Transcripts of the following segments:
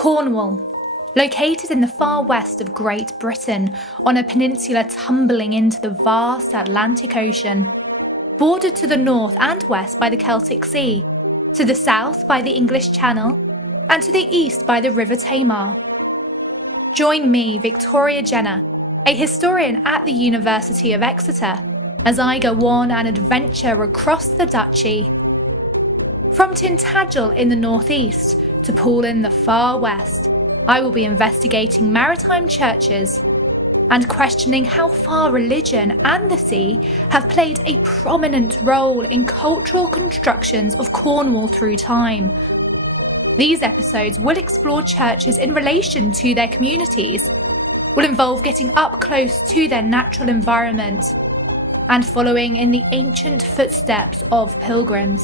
Cornwall, located in the far west of Great Britain on a peninsula tumbling into the vast Atlantic Ocean, bordered to the north and west by the Celtic Sea, to the south by the English Channel, and to the east by the River Tamar. Join me, Victoria Jenner, a historian at the University of Exeter, as I go on an adventure across the duchy. From Tintagel in the northeast to Poole in the far west, I will be investigating maritime churches and questioning how far religion and the sea have played a prominent role in cultural constructions of Cornwall through time. These episodes will explore churches in relation to their communities, will involve getting up close to their natural environment, and following in the ancient footsteps of pilgrims.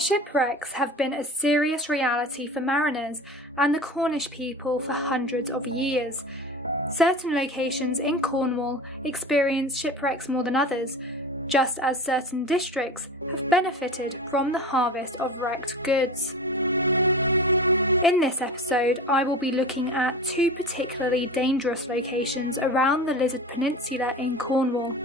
Shipwrecks have been a serious reality for mariners and the Cornish people for hundreds of years. Certain locations in Cornwall experience shipwrecks more than others, just as certain districts have benefited from the harvest of wrecked goods. In this episode, I will be looking at two particularly dangerous locations around the Lizard Peninsula in Cornwall.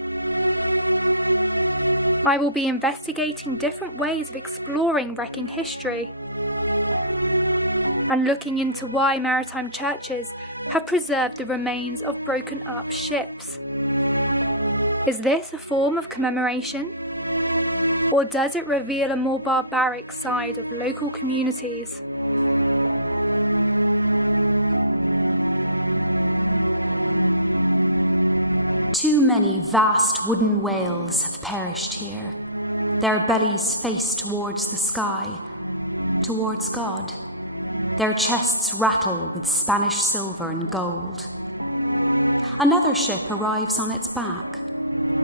I will be investigating different ways of exploring wrecking history and looking into why maritime churches have preserved the remains of broken up ships. Is this a form of commemoration? Or does it reveal a more barbaric side of local communities? Too many vast wooden whales have perished here. Their bellies face towards the sky, towards God. Their chests rattle with Spanish silver and gold. Another ship arrives on its back,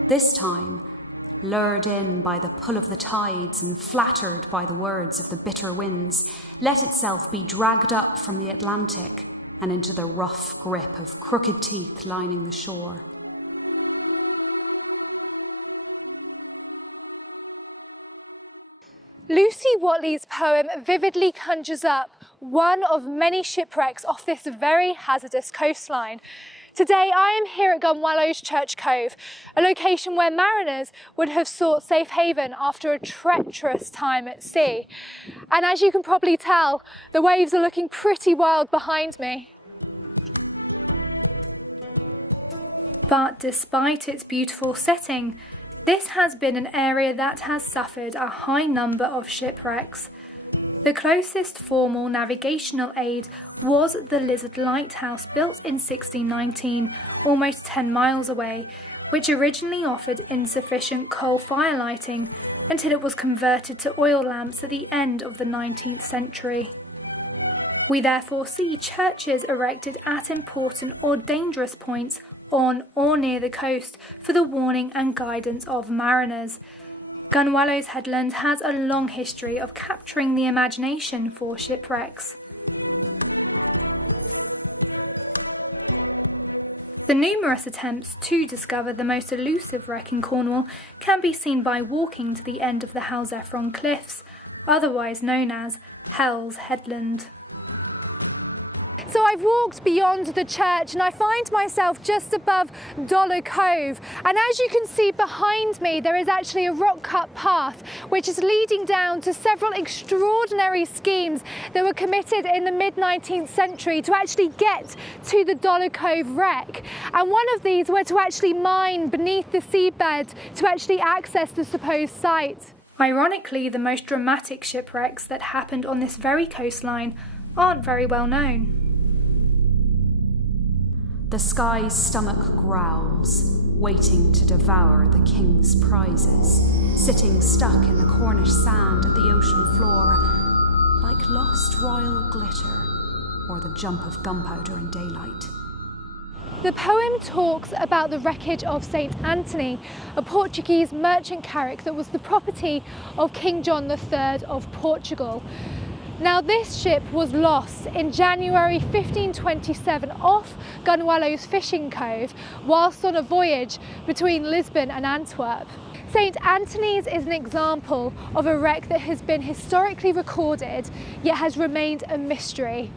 this time lured in by the pull of the tides and flattered by the words of the bitter winds, let itself be dragged up from the Atlantic and into the rough grip of crooked teeth lining the shore. Lucy Watley's poem vividly conjures up one of many shipwrecks off this very hazardous coastline. Today I am here at Gunwallow's Church Cove, a location where mariners would have sought safe haven after a treacherous time at sea. And as you can probably tell, the waves are looking pretty wild behind me. But despite its beautiful setting, this has been an area that has suffered a high number of shipwrecks. The closest formal navigational aid was the Lizard Lighthouse, built in 1619, almost 10 miles away, which originally offered insufficient coal fire lighting until it was converted to oil lamps at the end of the 19th century. We therefore see churches erected at important or dangerous points on or near the coast for the warning and guidance of mariners. Gunwallow's Headland has a long history of capturing the imagination for shipwrecks. The numerous attempts to discover the most elusive wreck in Cornwall can be seen by walking to the end of the Howlsefron Cliffs, otherwise known as Hell's Headland. So I've walked beyond the church and I find myself just above Dollar Cove, and as you can see behind me there is actually a rock-cut path which is leading down to several extraordinary schemes that were committed in the mid-19th century to actually get to the Dollar Cove wreck, and one of these were to actually mine beneath the seabed to actually access the supposed site. Ironically, the most dramatic shipwrecks that happened on this very coastline aren't very well known. The sky's stomach growls, waiting to devour the king's prizes, sitting stuck in the Cornish sand at the ocean floor, like lost royal glitter or the jump of gunpowder in daylight. The poem talks about the wreckage of St. Anthony, a Portuguese merchant carrack that was the property of King John III of Portugal. Now, this ship was lost in January 1527 off Cornwall's fishing cove whilst on a voyage between Lisbon and Antwerp. St. Anthony's is an example of a wreck that has been historically recorded yet has remained a mystery.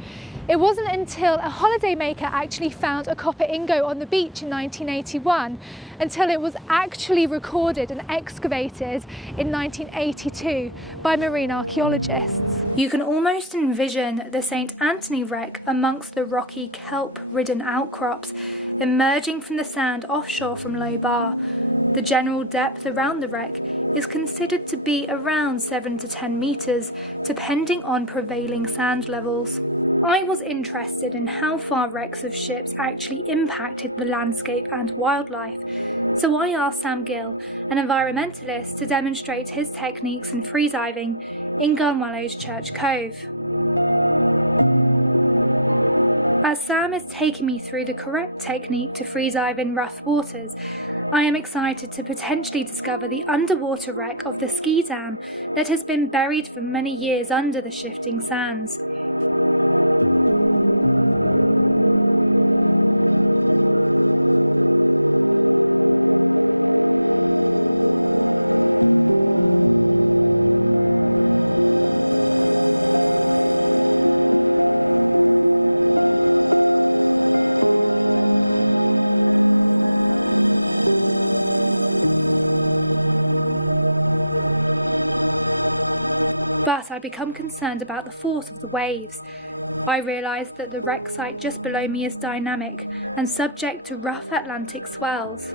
It wasn't until a holidaymaker actually found a copper ingo on the beach in 1981 until it was actually recorded and excavated in 1982 by marine archaeologists. You can almost envision the St. Anthony wreck amongst the rocky kelp-ridden outcrops emerging from the sand offshore from Low Bar. The general depth around the wreck is considered to be around 7 to 10 metres, depending on prevailing sand levels. I was interested in how far wrecks of ships actually impacted the landscape and wildlife, so I asked Sam Gill, an environmentalist, to demonstrate his techniques in freediving in Cornwall's Church Cove. As Sam is taking me through the correct technique to freedive in rough waters, I am excited to potentially discover the underwater wreck of the ski dam that has been buried for many years under the shifting sands. I become concerned about the force of the waves. I realise that the wreck site just below me is dynamic and subject to rough Atlantic swells.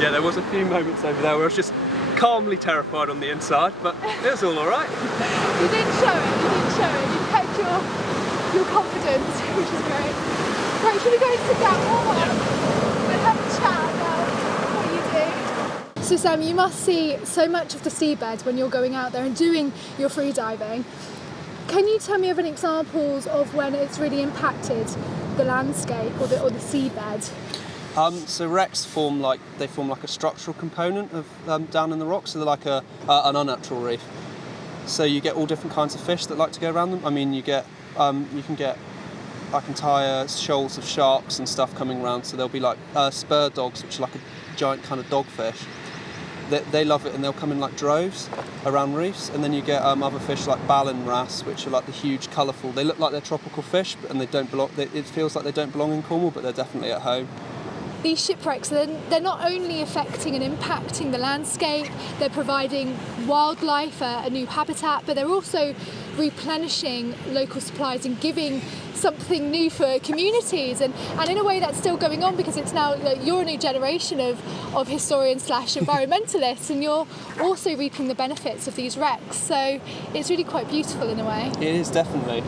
Yeah, there was a few moments over there where I was just calmly terrified on the inside, but it was all alright. You didn't show it. You kept your confidence, which is great. Right, should we go and sit down and have a chat about what you do? So Sam, you must see so much of the seabed when you're going out there and doing your free diving. Can you tell me of any examples of when it's really impacted the landscape or the seabed? So wrecks form like a structural component of down in the rocks, so they're like an unnatural reef. So you get all different kinds of fish that like to go around them. I mean, you can get like entire shoals of sharks and stuff coming around. So there'll be like spur dogs, which are like a giant kind of dogfish. They love it, and they'll come in like droves around reefs. And then you get other fish like ballan wrasse, which are like the huge, colourful. They look like they're tropical fish, and they don't belong. It feels like they don't belong in Cornwall, but they're definitely at home. These shipwrecks, they're not only affecting and impacting the landscape, they're providing wildlife a new habitat, but they're also replenishing local supplies and giving something new for communities. And in a way that's still going on, because it's now you're a new generation of historians / environmentalists, and you're also reaping the benefits of these wrecks. So it's really quite beautiful in a way. It is, definitely.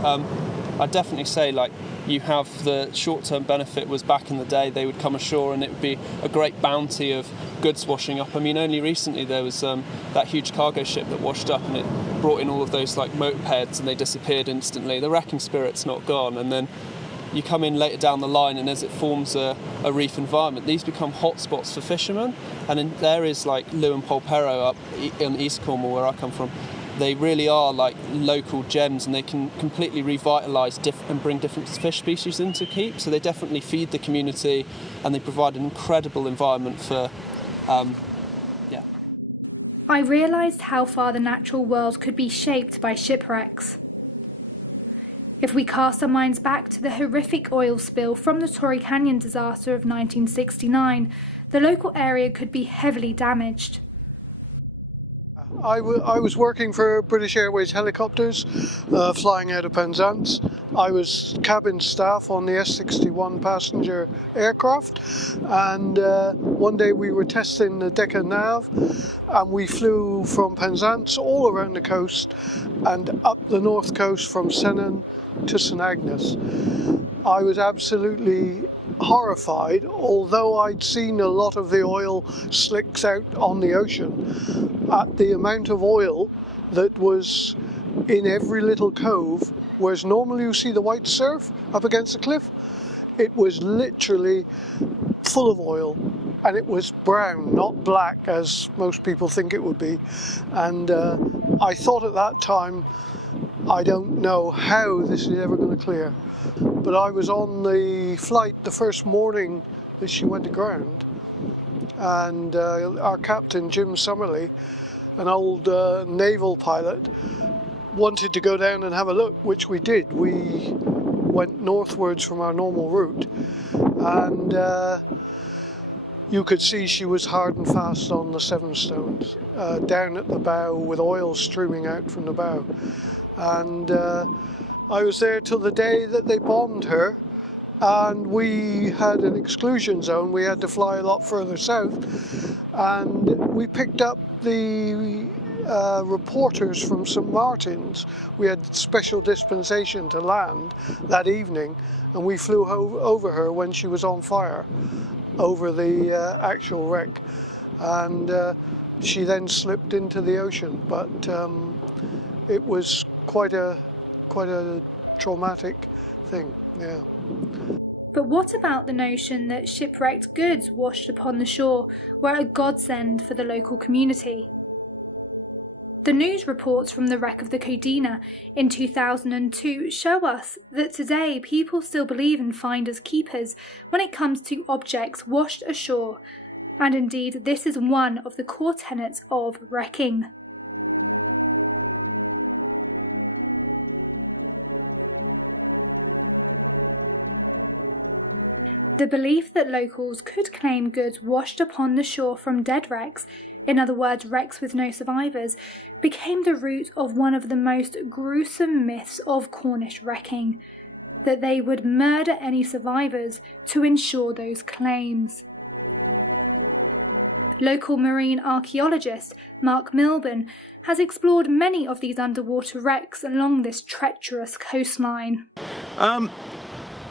I'd definitely say, like, you have the short-term benefit was back in the day they would come ashore and it would be a great bounty of goods washing up. I mean, only recently there was that huge cargo ship that washed up, and it brought in all of those like mopeds, and they disappeared instantly. The wrecking spirit's not gone, and then you come in later down the line, and as it forms a reef environment, these become hotspots for fishermen. And in areas like Lew and Polperro up in East Cornwall, where I come from, they really are like local gems, and they can completely revitalise and bring different fish species into keep. So they definitely feed the community, and they provide an incredible environment for, I realised how far the natural world could be shaped by shipwrecks. If we cast our minds back to the horrific oil spill from the Torrey Canyon disaster of 1969, the local area could be heavily damaged. I was working for British Airways helicopters, flying out of Penzance. I was cabin staff on the S61 passenger aircraft, and one day we were testing the Decca nav, and we flew from Penzance all around the coast and up the north coast from Senan to St Agnes. I was absolutely horrified, although I'd seen a lot of the oil slicks out on the ocean, at the amount of oil that was in every little cove, whereas normally you see the white surf up against the cliff. It was literally full of oil, and it was brown, not black as most people think it would be. And I thought at that time, I don't know how this is ever going to clear. But I was on the flight the first morning that she went aground, and our captain, Jim Summerlee, an old naval pilot, wanted to go down and have a look, which we did. We went northwards from our normal route, and you could see she was hard and fast on the Seven Stones, down at the bow with oil streaming out from the bow. And I was there till the day that they bombed her, and we had an exclusion zone. We had to fly a lot further south, and we picked up the reporters from St Martin's. We had special dispensation to land that evening, and we flew over her when she was on fire, over the actual wreck, and she then slipped into the ocean. But it was quite a traumatic thing. Yeah. But what about the notion that shipwrecked goods washed upon the shore were a godsend for the local community? The news reports from the wreck of the Codina in 2002 show us that today people still believe in finders keepers when it comes to objects washed ashore, and indeed this is one of the core tenets of wrecking. The belief that locals could claim goods washed upon the shore from dead wrecks, in other words wrecks with no survivors, became the root of one of the most gruesome myths of Cornish wrecking, that they would murder any survivors to ensure those claims. Local marine archaeologist Mark Milburn has explored many of these underwater wrecks along this treacherous coastline.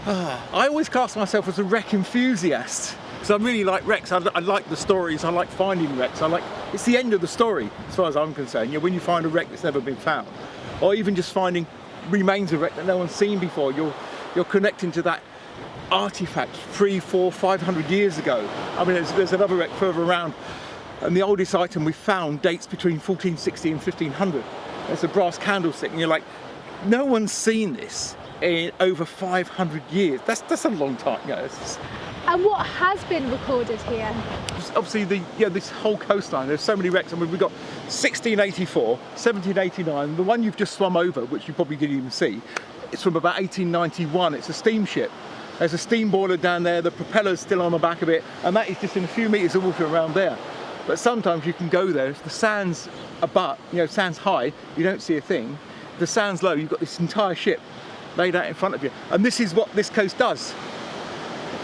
I always class myself as a wreck enthusiast, because I really like wrecks. I like the stories, I like finding wrecks. It's the end of the story as far as I'm concerned. You know, when you find a wreck that's never been found, or even just finding remains of wreck that no one's seen before, you're connecting to that artifact 300, 400, 500 years ago. I mean, there's another wreck further around, and the oldest item we found dates between 1460 and 1500. It's a brass candlestick, and you're like, no one's seen this in over 500 years. That's a long time. You know, And what has been recorded here? Obviously, this whole coastline, there's so many wrecks. I mean, we've got 1684, 1789, the one you've just swum over, which you probably didn't even see, it's from about 1891. It's a steamship. There's a steam boiler down there, the propeller's still on the back of it, and that is just in a few metres of water around there. But sometimes you can go there, if the sand's sand's high, you don't see a thing. If the sand's low, you've got this entire ship laid out in front of you. And this is what this coast does.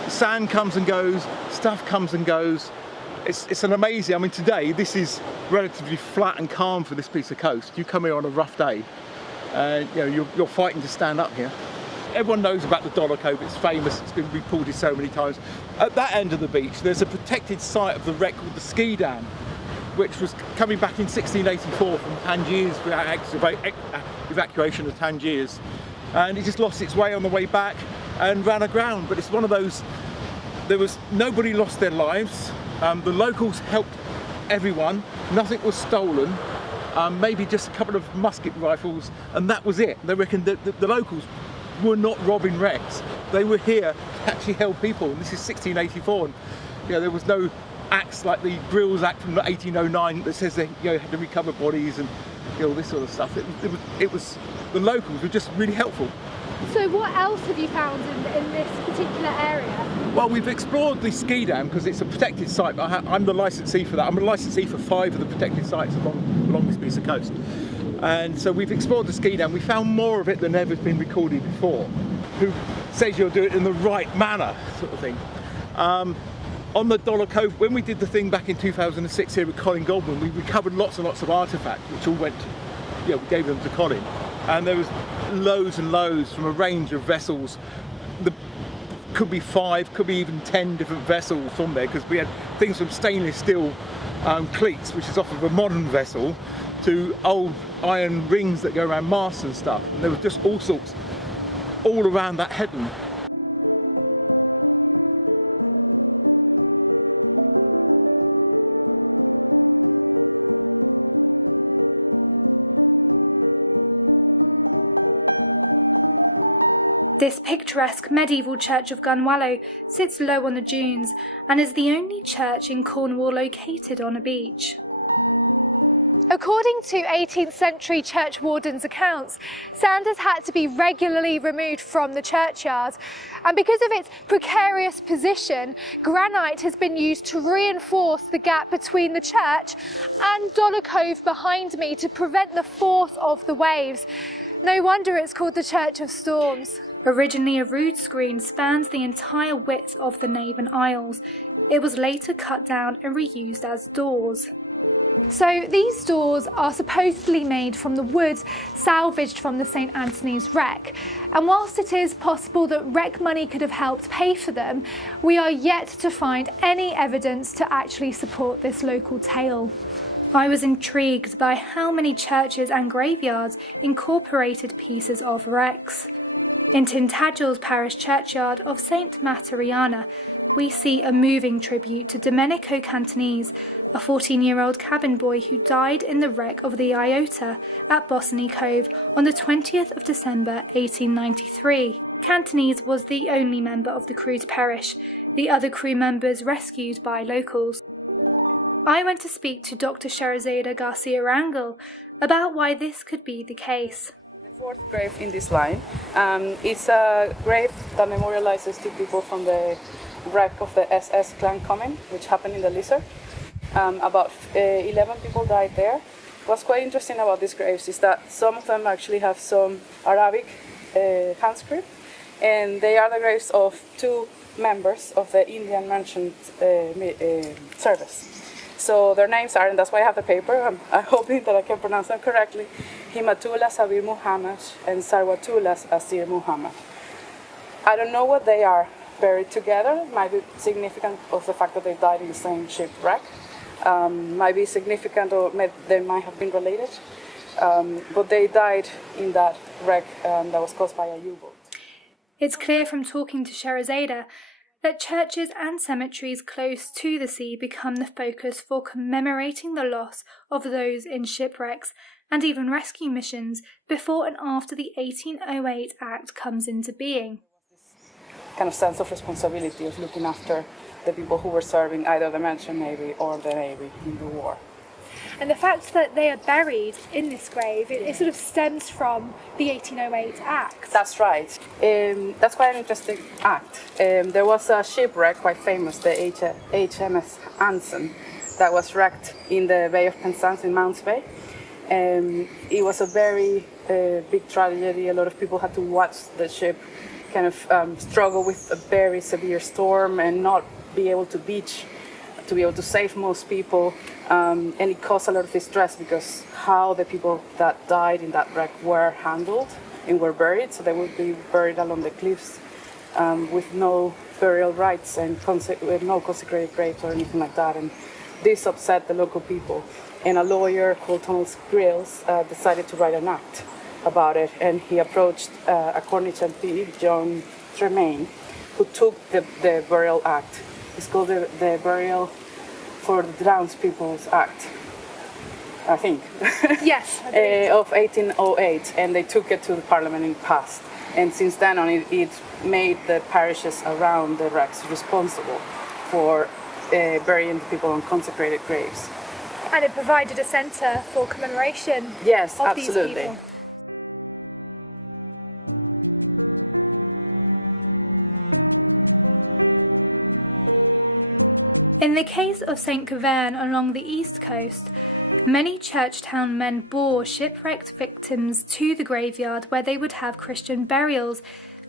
Sand comes and goes, stuff comes and goes. It's an amazing, I mean, today this is relatively flat and calm for this piece of coast. You come here on a rough day, you're fighting to stand up here. Everyone knows about the Dollar Cove, it's famous, it's been reported so many times. At that end of the beach, there's a protected site of the wreck called the Ski Dam, which was coming back in 1684 from Tangiers, for evacuation of Tangiers. And it just lost its way on the way back and ran aground. But it's one of those, nobody lost their lives. The locals helped everyone, nothing was stolen, maybe just a couple of musket rifles, and that was it. They reckon that the locals were not robbing wrecks. They were here to actually help people. And this is 1684, and there was no acts like the Grills Act from 1809 that says they had to recover bodies and all this sort of stuff. It was the locals were just really helpful. So what else have you found in this particular area? Well, we've explored the ski dam because it's a protected site. I'm the licensee for that. I'm a licensee for 5 of the protected sites along this piece of coast. And so we've explored the ski dam. We found more of it than ever has been recorded before. Who says you'll do it in the right manner, sort of thing. On the Dollar Cove, when we did the thing back in 2006 here with Colin Goldman, we recovered lots and lots of artefacts, which all went, we gave them to Colin. And there was loads and loads from a range of vessels. Could be 5, could be even 10 different vessels from there, because we had things from stainless steel cleats, which is off of a modern vessel, to old iron rings that go around masts and stuff. And there was just all sorts, all around that headland. This picturesque medieval church of Gunwallow sits low on the dunes and is the only church in Cornwall located on a beach. According to 18th century churchwardens' accounts, sand has had to be regularly removed from the churchyard, and because of its precarious position, granite has been used to reinforce the gap between the church and Dollar Cove behind me to prevent the force of the waves. No wonder it's called the Church of Storms. Originally a rood screen spans the entire width of the nave and aisles. It was later cut down and reused as doors. So these doors are supposedly made from the wood salvaged from the St Anthony's wreck. And whilst it is possible that wreck money could have helped pay for them, we are yet to find any evidence to actually support this local tale. I was intrigued by how many churches and graveyards incorporated pieces of wrecks. In Tintagel's parish churchyard of St Materiana, we see a moving tribute to Domenico Cantonese, a 14-year-old cabin boy who died in the wreck of the Iota at Botany Cove on the 20th of December 1893. Cantonese was the only member of the crew to perish, the other crew members rescued by locals. I went to speak to Dr. Sherezade Garcia Rangel about why this could be the case. The fourth grave in this line is a grave that memorializes 2 people from the wreck of the SS Coming, which happened in the Lizard. About 11 people died there. What's quite interesting about these graves is that some of them actually have some Arabic handscript, and they are the graves of 2 members of the Indian Merchant Service. So their names are, and that's why I have the paper, I'm hoping that I can pronounce them correctly, Himatullah Sabir Muhammad and Sarwatullah Asir Muhammad. I don't know what they are buried together. Might be significant of the fact that they died in the same shipwreck. Might be significant, or they might have been related. But they died in that wreck that was caused by a U-boat. It's clear from talking to Sherezade that churches and cemeteries close to the sea become the focus for commemorating the loss of those in shipwrecks and even rescue missions before and after the 1808 Act comes into being. Kind of sense of responsibility of looking after the people who were serving either the Merchant Navy or the Navy in the war. And the fact that they are buried in this grave, it sort of stems from the 1808 Act. That's right. That's quite an interesting act. There was a shipwreck quite famous, the HMS Anson, that was wrecked in the Bay of Penzance in Mounts Bay. It was a very big tragedy. A lot of people had to watch the ship kind of struggle with a very severe storm and not be able to beach, to be able to save most people, and it caused a lot of distress because how the people that died in that wreck were handled and were buried. So they would be buried along the cliffs with no burial rites and with no consecrated graves or anything like that. And this upset the local people. And a lawyer called Thomas Grills decided to write an act about it, and he approached a Cornish MP, John Tremaine, who took the Burial Act. It's called the Burial for the Drowned People's Act, I think. Yes. Of 1808, and they took it to the Parliament and passed. And since then on, it made the parishes around the wrecks responsible for burying people on consecrated graves. And it provided a centre for commemoration Yes, of absolutely. these people. In the case of St. Keverne along the east coast, many Churchtown men bore shipwrecked victims to the graveyard where they would have Christian burials,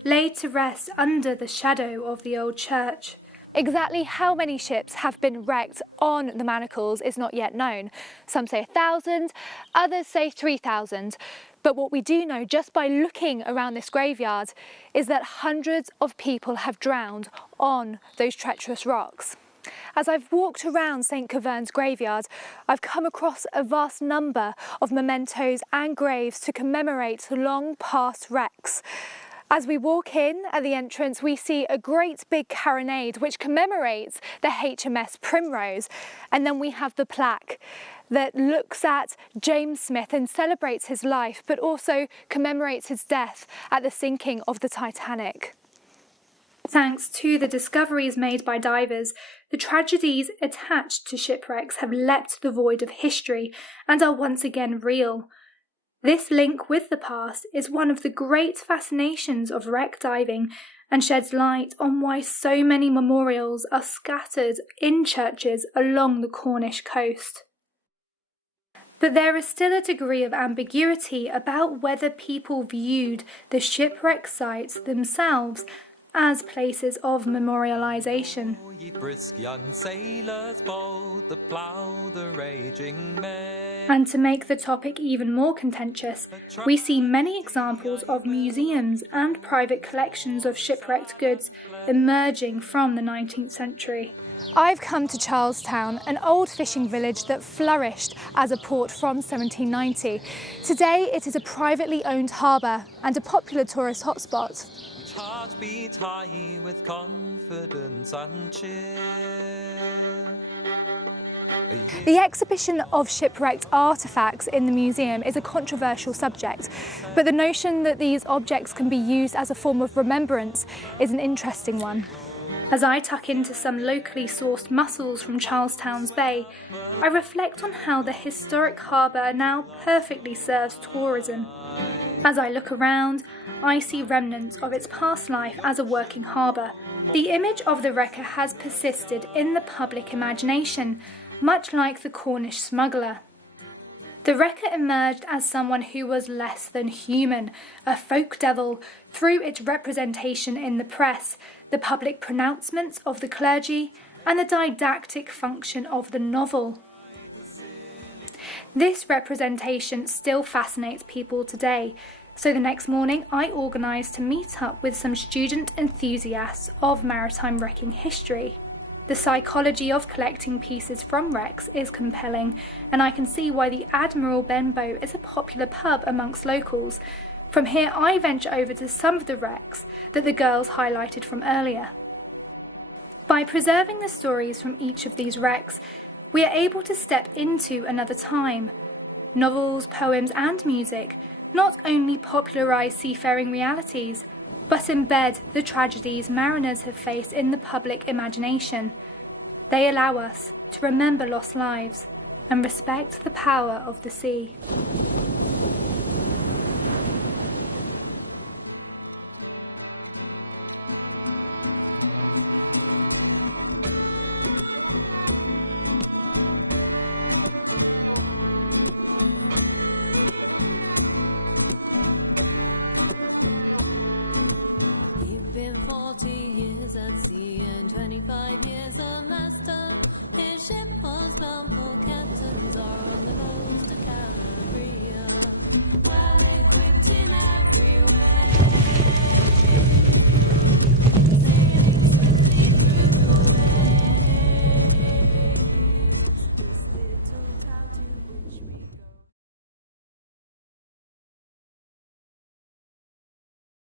laid to rest under the shadow of the old church. Exactly how many ships have been wrecked on the Manacles is not yet known. Some say 1,000, others say 3,000. But what we do know just by looking around this graveyard is that hundreds of people have drowned on those treacherous rocks. As I've walked around St. Keverne's graveyard, I've come across a vast number of mementos and graves to commemorate long past wrecks. As we walk in at the entrance, we see a great big carronade which commemorates the HMS Primrose, and then we have the plaque that looks at James Smith and celebrates his life, but also commemorates his death at the sinking of the Titanic. Thanks to the discoveries made by divers, the tragedies attached to shipwrecks have leapt the void of history and are once again real. This link with the past is one of the great fascinations of wreck diving and sheds light on why so many memorials are scattered in churches along the Cornish coast. But there is still a degree of ambiguity about whether people viewed the shipwreck sites themselves as places of memorialisation. And to make the topic even more contentious, we see many examples of museums and private collections of shipwrecked goods emerging from the 19th century. I've come to Charlestown, an old fishing village that flourished as a port from 1790. Today it is a privately owned harbour and a popular tourist hotspot. The exhibition of shipwrecked artefacts in the museum is a controversial subject, but the notion that these objects can be used as a form of remembrance is an interesting one. As I tuck into some locally sourced mussels from Charlestown's Bay, I reflect on how the historic harbour now perfectly serves tourism. As I look around, I see remnants of its past life as a working harbour. The image of the wrecker has persisted in the public imagination, much like the Cornish smuggler. The wrecker emerged as someone who was less than human, a folk devil, through its representation in the press, the public pronouncements of the clergy, and the didactic function of the novel. This representation still fascinates people today, so the next morning I organised to meet up with some student enthusiasts of maritime wrecking history. The psychology of collecting pieces from wrecks is compelling, and I can see why the Admiral Benbow is a popular pub amongst locals. From here I venture over to some of the wrecks that the girls highlighted from earlier. By preserving the stories from each of these wrecks, we are able to step into another time. Novels, poems and music not only popularise seafaring realities, but embed the tragedies mariners have faced in the public imagination. They allow us to remember lost lives and respect the power of the sea.